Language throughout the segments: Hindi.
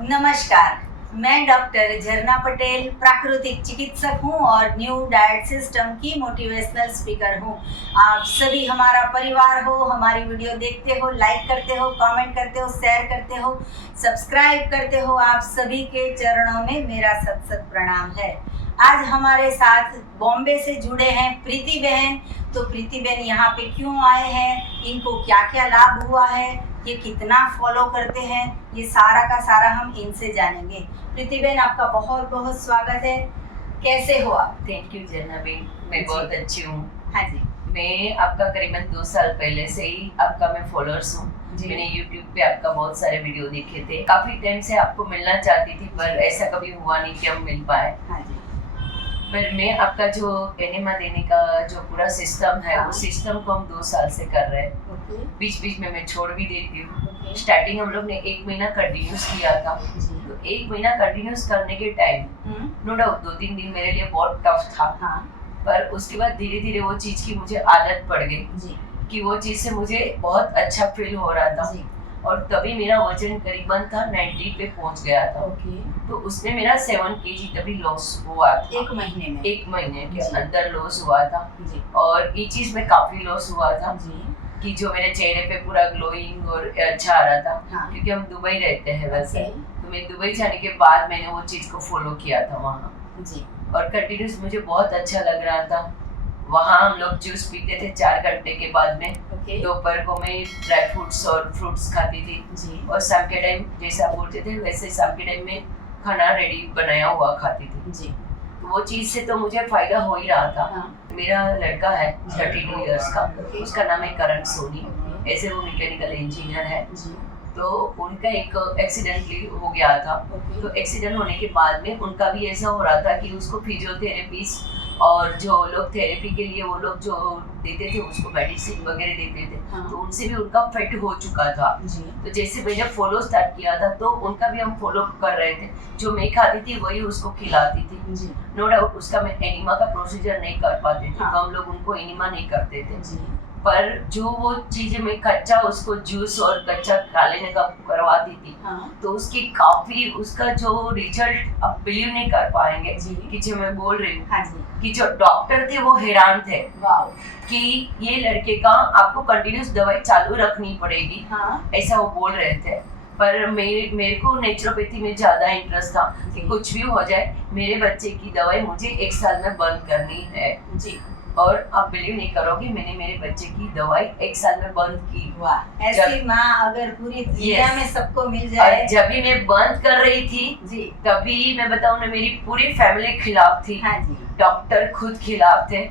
नमस्कार, मैं डॉक्टर झरना पटेल प्राकृतिक चिकित्सक हूं और न्यू डाइट सिस्टम की मोटिवेशनल स्पीकर हूं। आप सभी हमारा परिवार हो, हमारी वीडियो देखते हो, लाइक करते हो, कमेंट करते हो, शेयर करते हो, सब्सक्राइब करते हो। आप सभी के चरणों में मेरा सत सत प्रणाम है। आज हमारे साथ बॉम्बे से जुड़े हैं प्रीति बहन। तो प्रीति बहन यहाँ पे क्यों आए हैं, इनको क्या क्या लाभ हुआ है, ये कितना फॉलो करते हैं, ये सारा का सारा हम इनसे जानेंगे। प्रीति बहन, आपका बहुत बहुत स्वागत है। कैसे हो आप? थैंक यू जन्ना बहन, मैं बहुत अच्छी हूँ। हाँ जी। मैं आपका करीबन 2 साल पहले से ही आपका मैं फॉलोअर्स हूँ। मैंने YouTube पे आपका बहुत सारे वीडियो देखे थे। काफी टाइम से आपको मिलना चाहती थी, पर ऐसा कभी हुआ नहीं कि हम मिल पाए। हाँ जी। पर मैं आपका जो एनिमा देने का जो पूरा सिस्टम है, वो सिस्टम को हम 2 साल से कर रहे हैं। बीच बीच में मैं छोड़ भी देती हूँ। स्टार्टिंग हम लोग ने 1 महीना कंटिन्यूस किया था। तो 1 महीना कंटिन्यूस करने के टाइम नो डाउट 2-3 दिन मेरे लिए बहुत टफ था। पर उसके बाद धीरे धीरे वो चीज़ की मुझे आदत पड़ गई कि वो चीज़ से मुझे बहुत अच्छा फील हो रहा था। और तभी मेरा वजन करीबन था 90 पे पहुंच गया था। तो उसमें मेरा 7 kg तभी लॉस हुआ था। 1 महीने में? 1 महीने के अंदर लॉस हुआ था। और ये चीज़ में काफ़ी लॉस हुआ था कि जो मेरे चेहरे पे पूरा ग्लोइंग और अच्छा आ रहा था। क्योंकि हम दुबई रहते हैं वैसे, तो मैं दुबई जाने के बाद मैंने वो चीज़ को फॉलो किया था वहाँ। और कंटिन्यूस मुझे बहुत अच्छा लग रहा था। वहाँ हम लोग जूस पीते थे 4 घंटे के बाद में। दोपहर को मैं ड्राई फ्रूट्स और फ्रूट्स खाती थी। और शाम के टाइम जैसे आप बोलते थे वैसे शाम के टाइम में खाना रेडी बनाया हुआ खाती थी। वो चीज़ से तो मुझे फायदा हो ही रहा था। मेरा लड़का है 32 इयर्स का, उसका नाम है करण सोनी। ऐसे वो मैकेनिकल इंजीनियर है। तो उनका एक एक्सीडेंटली हो गया था। तो एक्सीडेंट होने के बाद में उनका भी ऐसा हो रहा था कि उसको फिजियोथेरेपिस्ट और जो लोग थेरेपी के लिए वो लोग जो देते थे उसको मेडिसिन वगैरह देते थे। तो उनसे भी उनका फिट हो चुका था। तो जैसे मैंने फॉलो स्टार्ट किया था तो उनका भी हम फॉलो कर रहे थे। जो मैं खाती थी वही उसको खिलाती थी। नो डाउट उसका मैं एनिमा का प्रोसीजर नहीं कर पाते थे। तो हम लोग उनको एनिमा नहीं करते थे। पर जो वो चीज़ें मैं कच्चा उसको जूस और कच्चा खा लेने का करवाती थी। तो उसकी काफ़ी उसका जो रिजल्ट आप बिलीव नहीं कर पाएंगे कि जो मैं बोल रही हूँ कि जो डॉक्टर थे वो हैरान थे कि ये लड़के का आपको कंटिन्यूस दवाई चालू रखनी पड़ेगी। ऐसा वो बोल रहे थे। पर मेरे को नेचुरोपैथी में ज़्यादा इंटरेस्ट था कि कुछ भी हो जाए मेरे बच्चे की दवाई मुझे 1 साल में बंद करनी है। और आप बिलीव नहीं करोगे, मैंने मेरे बच्चे की दवाई 1 साल में बंद की। वाह, ऐसी माँ अगर पूरी दुनिया में सबको मिल जाए। जब भी मैं बंद कर रही थी तभी मैं बताऊँ ना, मेरी पूरी फैमिली खिलाफ थी। डॉक्टर खुद खिलाफ थे।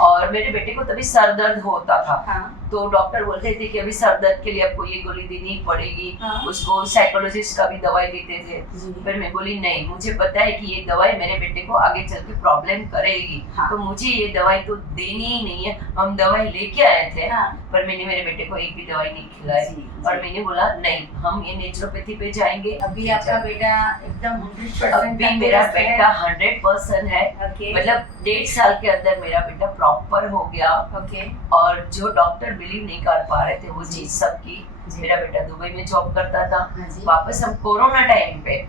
और मेरे बेटे को तभी सर दर्द होता था। तो डॉक्टर बोलते थे कि अभी सर दर्द के लिए आपको ये गोली देनी पड़ेगी। उसको साइकोलॉजिस्ट का भी दवाई देते थे। फिर मैं बोली नहीं, मुझे पता है कि ये दवाई मेरे बेटे को आगे चल के प्रॉब्लम करेगी। तो मुझे ये दवाई तो देनी ही नहीं है। हम दवाई लेके आए थे पर मैंने मेरे बेटे को एक भी दवाई नहीं खिलाई। और मैंने बोला नहीं, हम ये नेचुरोपैथी पे जाएंगे। अभी आपका बेटा एकदम 100%? अभी मेरा बेटा 100% है। मतलब 1.5 साल के अंदर मेरा बेटा प्रॉपर हो गया। और जो डॉक्टर बिलीव नहीं कर पा रहे थे वो चीज सबकी। मेरा बेटा दुबई में जॉब करता था। वापस हम कोरोना टाइम पे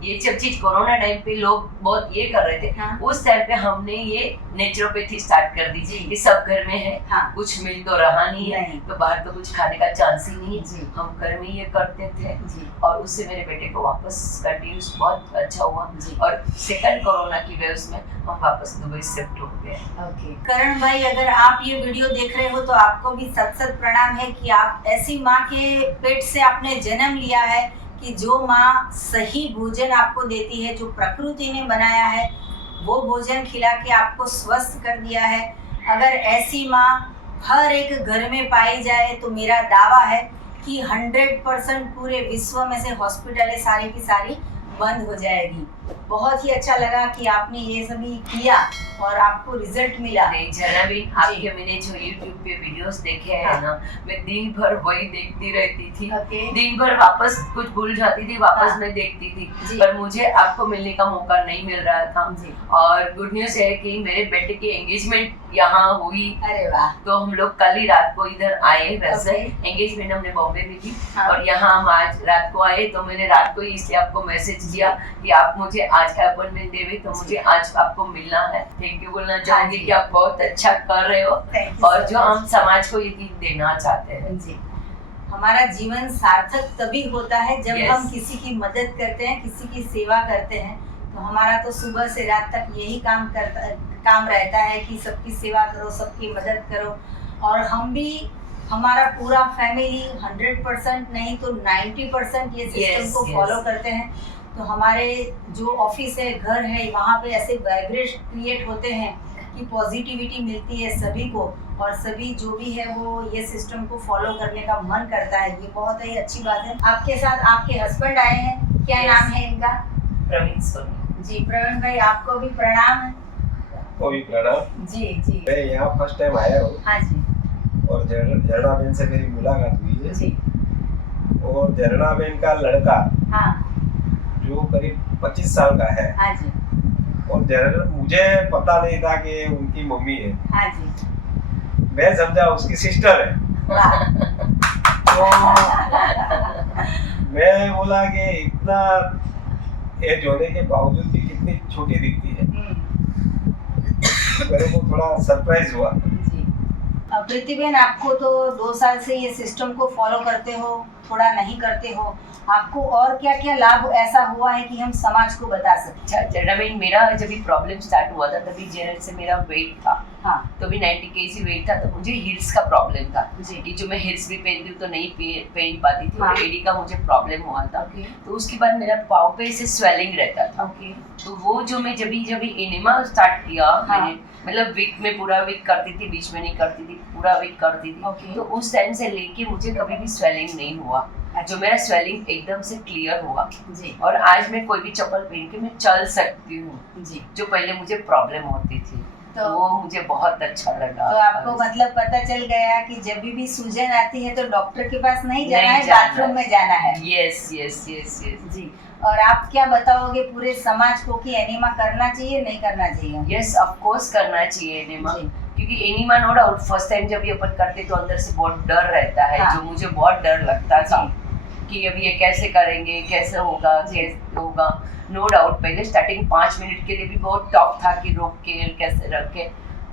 ये सब चीज कोरोना टाइम पे लोग बहुत ये कर रहे थे। उस टाइम पे हमने ये नेचुरोपैथी स्टार्ट कर दी कि सब घर में है। कुछ मिल तो रहा नहीं है, तो बाहर तो कुछ खाने का चांस ही नहीं है। हम घर में ये करते थे। और उससे मेरे बेटे को वापस कंटिन्यूस बहुत अच्छा हुआ। और सेकंड कोरोना की वेव में हम वापस दुबई शिफ्ट हो गए। करण भाई, अगर आप ये वीडियो देख रहे हो तो आपको भी सत सत प्रणाम है कि आप ऐसी माँ के पेट से आपने जन्म लिया है कि जो माँ सही भोजन आपको देती है, जो प्रकृति ने बनाया है वो भोजन खिला के आपको स्वस्थ कर दिया है। अगर ऐसी माँ हर एक घर में पाई जाए तो मेरा दावा है कि 100% पूरे विश्व में से हॉस्पिटलें सारी की सारी बंद हो जाएगी। बहुत ही अच्छा लगा कि आपने ये सभी किया और आपको रिजल्ट मिला। नहीं जरा भी आपके मैंने जो YouTube पे वीडियोस देखे हैं ना, मैं दिन भर वही देखती रहती थी। दिन भर वापस कुछ भूल जाती थी, वापस मैं देखती थी। पर मुझे आपको मिलने का मौका नहीं मिल रहा था। और गुड न्यूज़ है कि मेरे बेटे की एंगेजमेंट यहाँ हुई। अरे वाह। तो हम लोग कल ही रात को इधर आए, वैसे Okay. एंगेजमेंट हमने बॉम्बे में की हाँ। और यहाँ हम आज रात को आए। तो मैंने रात को ही इसलिए आपको मैसेज दिया कि आप मुझे आज का अपॉइंटमेंट देवे, तो मुझे आज आपको मिलना है। थैंक यू बोलना चाहूंगी जी। कि आप बहुत अच्छा कर रहे हो Thank you और so जो much. हम समाज को ये देना चाहते हैं। जी, हमारा जीवन सार्थक तभी होता है जब Yes. हम किसी की मदद करते हैं, किसी की सेवा करते हैं। तो हमारा तो सुबह से रात तक यही काम रहता है कि सबकी सेवा करो, सबकी मदद करो। और हम भी, हमारा पूरा फैमिली 100% नहीं तो 90% ये सिस्टम Yes, को yes. फॉलो करते हैं। तो हमारे जो ऑफिस है, घर है, वहाँ पे ऐसे वाइब्रेशन क्रिएट होते हैं कि पॉजिटिविटी मिलती है सभी को, और सभी जो भी है वो ये सिस्टम को फॉलो करने का मन करता है। ये बहुत ही अच्छी बात है। आपके साथ आपके हस्बैंड आए हैं, क्या Yes. नाम है इनका? प्रवीण सोनी। जी प्रवीण भाई, आपको भी प्रणाम है। को भी प्रणाम। जी जी। मैं यहाँ फर्स्ट टाइम आया हूँ हाँ जी। और झरना बहन से मेरी मुलाकात हुई है। जी। और झरना बहन का लड़का हाँ जो करीब 25 साल का है, हाँ जी। और मुझे पता नहीं था कि उनकी मम्मी है। हाँ जी। मैं समझा उसकी सिस्टर है। वाह। तो मैं बोला कि इतना एज होने के बावजूद भी कितनी छोटी दिखती है। मेरे को थोड़ा सरप्राइज हुआ। जी। प्रीति बहन, आपको तो 2 साल से ये सिस्टम को फॉलो करते हो, थोड़ा नहीं करते हो, आपको और क्या क्या लाभ ऐसा हुआ है कि हम समाज को बता सकते? अच्छा जनरल, मेरा जब भी प्रॉब्लम स्टार्ट हुआ था तभी जनरल से मेरा वेट था, हाँ तो भी 90 kg वेट था। तो मुझे हिल्स का प्रॉब्लम था जी। कि जो मैं हिल्स भी पहनती हूँ तो नहीं पहन पाती थी, हाँ। और एडी का मुझे प्रॉब्लम हुआ था। ओके तो उसके बाद मेरा पाँव पे ऐसे स्वेलिंग रहता था। ओके। तो वो जो मैं जब भी एनिमा स्टार्ट किया, हाँ। मैंने मतलब वीक में पूरा वीक करती थी, बीच में नहीं करती थी, पूरा वीक करती थी। ओके। तो उस टाइम से लेके मुझे कभी भी स्वेलिंग नहीं हुआ, जो मेरा स्वेलिंग एकदम से क्लियर हुआ। जी और आज मैं कोई भी चप्पल पहन के मैं चल सकती हूँ, जी। जो पहले मुझे प्रॉब्लम होती थी। तो वो मुझे बहुत अच्छा लगा। तो आपको मतलब पता चल गया कि जब भी सूजन आती है तो डॉक्टर के पास नहीं जाना नहीं है, जाना बाथरूम है। में जाना है। यस यस यस यस जी। और आप क्या बताओगे पूरे समाज को कि एनीमा करना चाहिए नहीं करना चाहिए? यस, ऑफ कोर्स करना चाहिए एनिमा, जी। क्योंकि enema no doubt first time जब ये अपन करते तो अंदर से बहुत डर रहता है। हाँ। जो मुझे बहुत डर लगता था जी। कि अभी ये कैसे करेंगे, कैसे होगा, कैसे होगा। नो डाउट पहले स्टार्टिंग 5 मिनट के लिए भी बहुत टफ था कि रोक के कैसे रखे।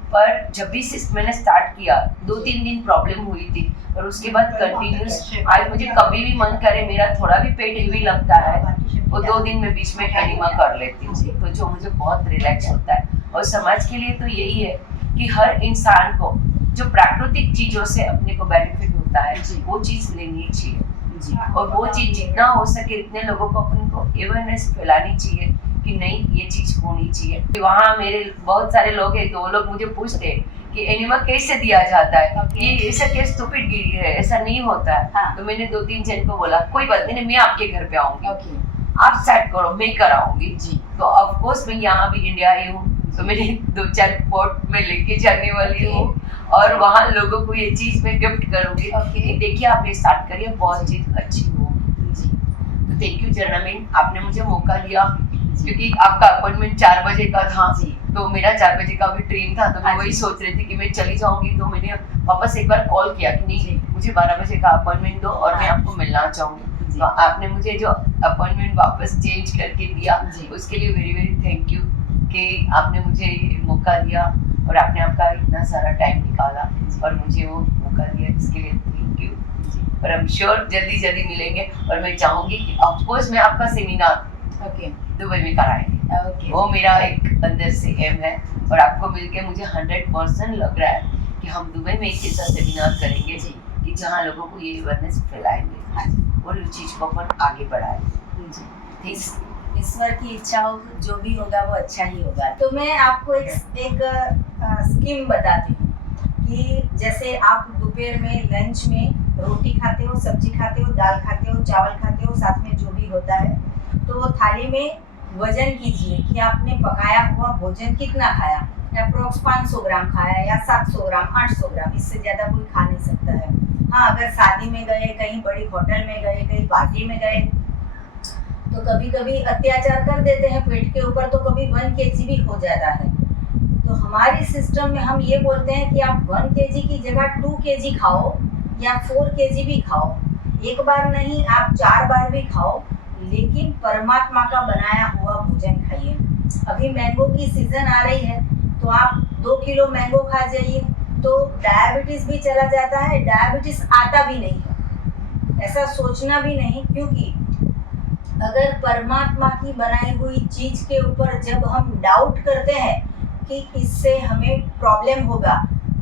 पर जब भी मैंने स्टार्ट किया 2-3 दिन प्रॉब्लम हुई थी, और उसके बाद कंटिन्यूस आज मुझे कभी भी मन करे, मेरा थोड़ा भी पेट हेवी लगता है, वो 2 दिन में बीच में एनिमा कर लेती हूँ, तो जो मुझे बहुत रिलैक्स होता है। और समाज के लिए तो यही है कि हर इंसान को जो प्राकृतिक चीजों से अपने को बेनिफिट होता है वो चीज लेनी चाहिए जी। और वो चीज जितना हो सके इतने लोगों को अपन को अवेयरनेस फैलानी चाहिए कि नहीं ये चीज होनी चाहिए। वहाँ मेरे बहुत सारे लोग हैं तो वो लोग मुझे पूछते हैं कि एनिमा कैसे दिया जाता है, ये ऐसा क्या स्टूपिड गिरी है, ऐसा नहीं होता है। हाँ। तो मैंने 2-3 जन को बोला कोई बात नहीं, मैं आपके घर पे आऊंगी, ओके आप सेट करो, मैं कराऊंगी। जी। तो ऑफ कोर्स मैं यहाँ भी इंडिया आई हूँ, तो मैंने 2-4 पोर्ट में लेके जाने वाली हूँ और वहाँ लोगों को ये चीज मैं गिफ्ट करूंगी कि देखिए आप ये स्टार्ट करिए, बहुत चीज अच्छी हो। जी। तो थैंक यू जर्नलिन, आपने मुझे मौका दिया, क्योंकि आपका अपॉइंटमेंट 4 बजे का था जी। तो मेरा 4 बजे का भी ट्रेन था, तो मैं हाँ वही जी। सोच रही थी कि मैं चली जाऊंगी। तो मैंने वापस एक बार कॉल किया कि नहीं जी। मुझे 12 बजे का अपॉइंटमेंट दो और मैं हाँ। आपको मिलना चाहूंगी। जी। तो आपने मुझे जो अपॉइंटमेंट वापस चेंज करके दिया जी। उसके लिए वेरी वेरी थैंक यू कि आपने मुझे ये मौका दिया और आपने आपका इतना सारा टाइम निकाला और मुझे वो मौका दिया, इसके लिए थैंक यू। और हम श्योर जल्दी जल्दी मिलेंगे और मैं चाहूंगी कि ऑफकोर्स मैं आपका सेमिनार ओके दुबई में कराएंगे, ओके। वो मेरा एक अंदर से एम है। और आपको मिलके मुझे 100% लग रहा है कि हम दुबई में एक ऐसा सेमिनार करेंगे जी। कि जहाँ लोगों को ये अवेयरनेस फैलाएंगे हाँ जी। और उस चीज़ को अपन आगे बढ़ाएंगे। जी। ठीक। ईश्वर की इच्छा हो, जो भी होगा वो अच्छा ही होगा। तो मैं आपको एक स्कीम बताती हूँ कि जैसे आप दोपहर में लंच में रोटी खाते हो, सब्जी खाते हो, दाल खाते हो, चावल खाते हो, साथ में जो भी होता है, तो वो थाली में वजन कीजिए कि आपने पकाया हुआ भोजन कितना खाया। अप्रोक्स 500 ग्राम खाया या 700 ग्राम, 800 ग्राम, इससे ज़्यादा कोई खा नहीं सकता है। हाँ, अगर शादी में गए, कहीं बड़ी होटल में गए, कहीं पार्टी में गए तो कभी कभी अत्याचार कर देते हैं पेट के ऊपर, तो कभी 1 kg भी हो जाता है। तो हमारे सिस्टम में हम ये बोलते हैं कि आप 1 kg की जगह 2 kg खाओ या 4 kg भी खाओ, एक बार नहीं आप 4 बार भी खाओ, लेकिन परमात्मा का बनाया हुआ भोजन खाइए। अभी मैंगो की सीजन आ रही है तो आप 2 किलो मैंगो खा जाइए तो डायबिटीज भी चला जाता है, डायबिटीज आता भी नहीं है, ऐसा सोचना भी नहीं। क्योंकि अगर परमात्मा की बनाई हुई चीज के ऊपर जब हम डाउट करते हैं कि इससे हमें प्रॉब्लम होगा,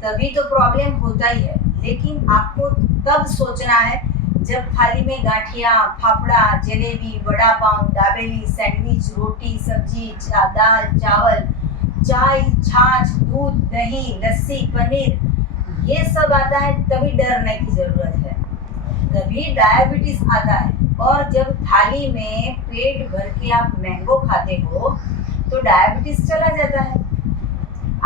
तभी तो प्रॉब्लम होता ही है। लेकिन आपको तब सोचना है जब थाली में गाठिया, फाफड़ा, जलेबी, वड़ा पाव, दाबेली, सैंडविच, रोटी, सब्जी, दाल, चावल, चाय, छाछ, दूध, दही, लस्सी, पनीर, ये सब आता है, तभी डरने की जरूरत है, तभी डायबिटीज आता है। और जब थाली में पेट भर के आप मैंगो खाते हो तो डायबिटीज चला जाता है।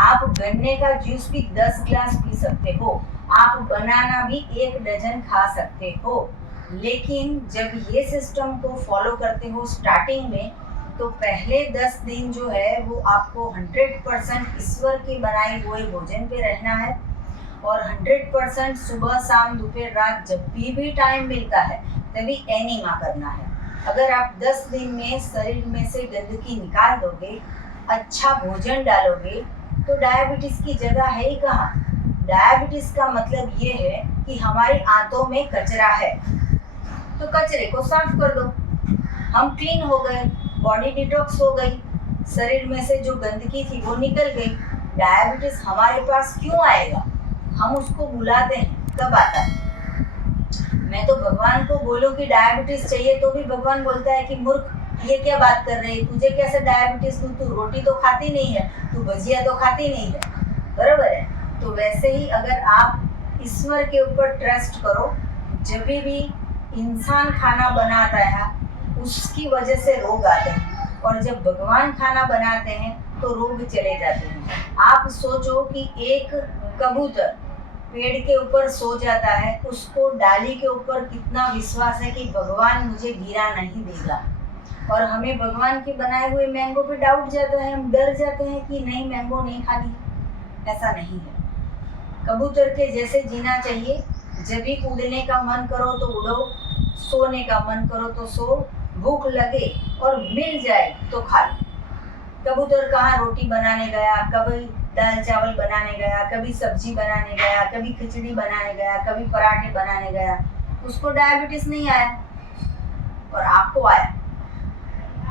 आप गन्ने का जूस भी 10 ग्लास पी सकते हो, आप बनाना भी 1 डजन खा सकते हो। लेकिन जब ये सिस्टम को फॉलो करते हो स्टार्टिंग में, तो पहले 10 दिन जो है वो आपको 100% ईश्वर की बनाई हुए भोजन पे रहना है और 100% सुबह शाम दोपहर रात जब भी टाइम मिलता है तभी एनिमा करना है। अगर आप 10 दिन में शरीर में से गंदगी निकाल दोगे, अच्छा भोजन डालोगे, तो डायबिटीज की जगह है ही कहाँ। डायबिटीज का मतलब ये है कि हमारी आंतों में कचरा है, तो कचरे को साफ कर दो, हम क्लीन हो गए, बॉडी डिटॉक्स हो गई, शरीर में से जो गंदगी थी वो निकल गई। डायबिटीज हमारे पास क्यों आएगा, हम उसको बुलाते हैं तब आता है। मैं तो भगवान को बोलूं कि डायबिटीज चाहिए तो भी भगवान बोलता है कि मूर्ख, ये क्या बात कर रही है, तुझे कैसे डायबिटीज, तू रोटी तो खाती नहीं है, तू भजिया तो खाती नहीं है, बराबर है। तो वैसे ही अगर आप ईश्वर के ऊपर ट्रस्ट करो, जब भी इंसान खाना बनाता है उसकी वजह से रोग आते हैं, और जब भगवान खाना बनाते हैं तो रोग चले जाते हैं। आप सोचो कि एक कबूतर पेड़ के ऊपर सो जाता है, उसको डाली के ऊपर कितना विश्वास है कि भगवान मुझे गिरा नहीं देगा, और हमें भगवान के बनाए हुए मैंगो पे डाउट जाता है, हम डर जाते हैं कि नहीं मैंगो नहीं खानी। ऐसा नहीं है, कबूतर के जैसे जीना चाहिए। जब भी कूदने का मन करो तो उड़ो, सोने का मन करो तो सो, भूख लगे और मिल जाए तो खा लो। कबूतर कहाँ रोटी बनाने गया, कभी दाल चावल बनाने गया, कभी सब्जी बनाने गया, कभी खिचड़ी बनाने गया, कभी पराठे बनाने गया, उसको डायबिटीज नहीं आया और आपको आया।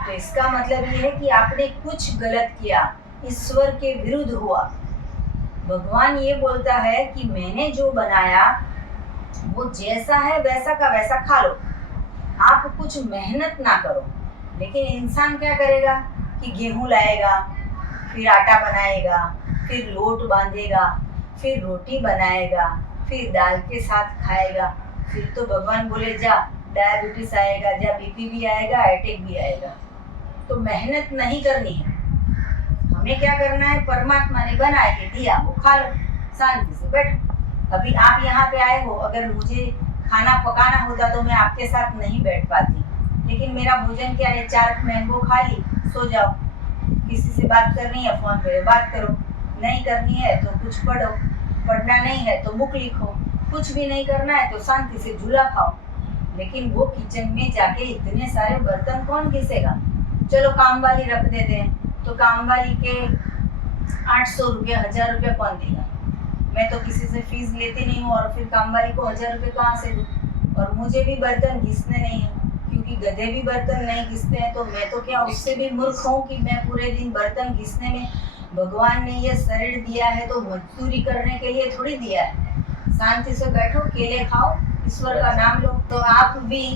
तो इसका मतलब ये है कि आपने कुछ गलत किया, ईश्वर के विरुद्ध हुआ। भगवान ये बोलता है कि मैंने जो बनाया वो जैसा है वैसा का वैसा खा लो, आप कुछ मेहनत ना करो। लेकिन इंसान क्या करेगा कि गेहूं लाएगा, फिर आटा बनाएगा, फिर लोट बांधेगा, फिर रोटी बनाएगा, फिर दाल के साथ खाएगा। फिर तो भगवान बोले जा डायबिटीज आएगा, जा बीपी भी आएगा, अटैक भी आएगा। तो मेहनत नहीं करनी है, हमें क्या करना है, परमात्मा ने बना के दिया वो खा लो, शांति से बैठो। अभी आप यहाँ पे आए हो, अगर मुझे खाना पकाना होता तो मैं आपके साथ नहीं बैठ पाती, लेकिन मेरा भोजन क्या है, 4 मैंगो खा ली, सो जाओ। किसी से बात करनी है फोन पे बात करो, नहीं करनी है तो कुछ पढ़ो, पढ़ना नहीं है तो बुक लिखो, कुछ भी नहीं करना है तो शांति से झूला खाओ। लेकिन वो किचन में जाके इतने सारे बर्तन कौन घिसेगा। चलो काम वाली रख देते हैं, तो काम वाली के 800 रुपये 1000 रुपये कौन देगा। मैं तो किसी से फीस लेती नहीं हूँ, और फिर काम वाली को 1000 रुपये कहाँ से दूँ। और मुझे भी बर्तन घिसने नहीं है, क्योंकि गधे भी बर्तन नहीं घिसते हैं, तो मैं तो क्या उससे भी मूर्ख हूँ कि मैं पूरे दिन बर्तन घिसने में। भगवान ने ये शरीर दिया है तो मजदूरी करने के लिए थोड़ी दिया है। शांति से बैठो, केले खाओ, ईश्वर का नाम लो। तो आप भी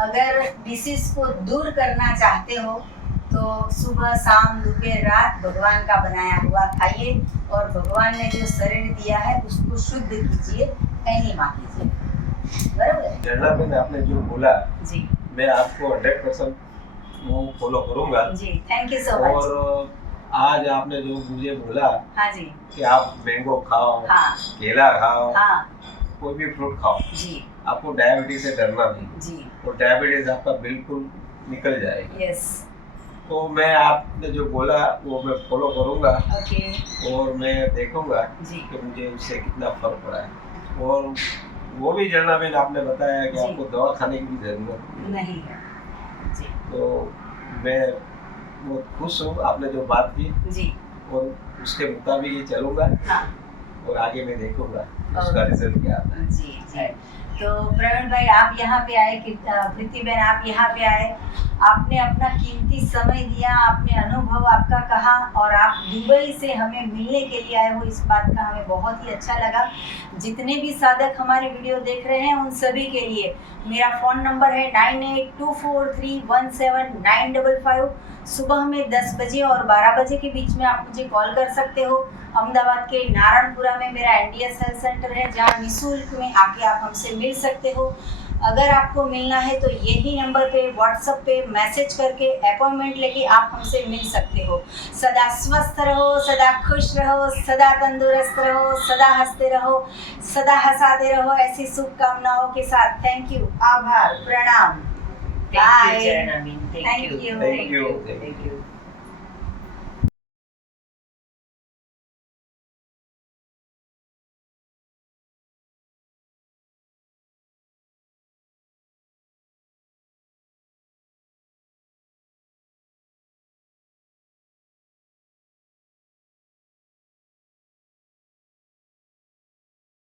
अगर डिसीज को दूर करना चाहते हो तो सुबह शाम दोपहर रात भगवान का बनाया हुआ खाइए, और भगवान ने जो शरीर दिया है उसको शुद्ध कीजिए, एनिमा कीजिए, बराबर। झरना बहन आपने जो बोला जी, मैं आपको 100% वो फॉलो करूंगा जी, थैंक यू सो मच। और आज आपने जो मुझे बोला हाँ जी, कि आप मैंगो खाओ, हाँ, केला खाओ, हाँ कोई भी फ्रूट खाओ, जी, आपको डायबिटीज से डरना नहीं, जी, और डायबिटीज आपका बिल्कुल निकल जाएगी। यस, तो मैं आपने जो बोला वो मैं फॉलो करूँगा ओके और मैं देखूँगा जी कि मुझे उससे कितना फर्क पड़ा है। और वो भी जानना मैंने आपने बताया कि जी। आपको दवा खाने की भी ज़रूरत नहीं नहीं है जी तो मैं बहुत खुश हूँ आपने जो बात की जी और उसके मुताबिक ही चलूँगा हाँ और आगे मैं देखूँगा उसका रिजल्ट क्या आता है। जी जी तो प्रवीण भाई आप यहाँ पे आए प्रीति बहन आप यहाँ पे आए आपने अपना कीमती समय दिया आपने अनुभव आपका कहा और आप दुबई से हमें मिलने के लिए आए हो इस बात का हमें बहुत ही अच्छा लगा। जितने भी साधक हमारे वीडियो देख रहे हैं उन सभी के लिए मेरा फ़ोन नंबर है 9824317955। सुबह में 10 बजे और 12 बजे के बीच में आप मुझे कॉल कर सकते हो। अहमदाबाद के नारायणपुरा में मेरा NDS हेल्थ सेंटर है जहाँ निःशुल्क में आके आप हमसे मिल सकते हो। अगर आपको मिलना है तो यही नंबर पे व्हाट्सएप पे मैसेज करके अपॉइंटमेंट लेके आप हमसे मिल सकते हो। सदा स्वस्थ रहो, सदा खुश रहो, सदा तंदुरुस्त रहो, सदा हंसते रहो, सदा हंसाते रहो, ऐसी शुभकामनाओं के साथ थैंक यू, आभार, प्रणाम। Thank you, Bye. Charan Amin. Thank Thank you. you. Thank you. Thank you.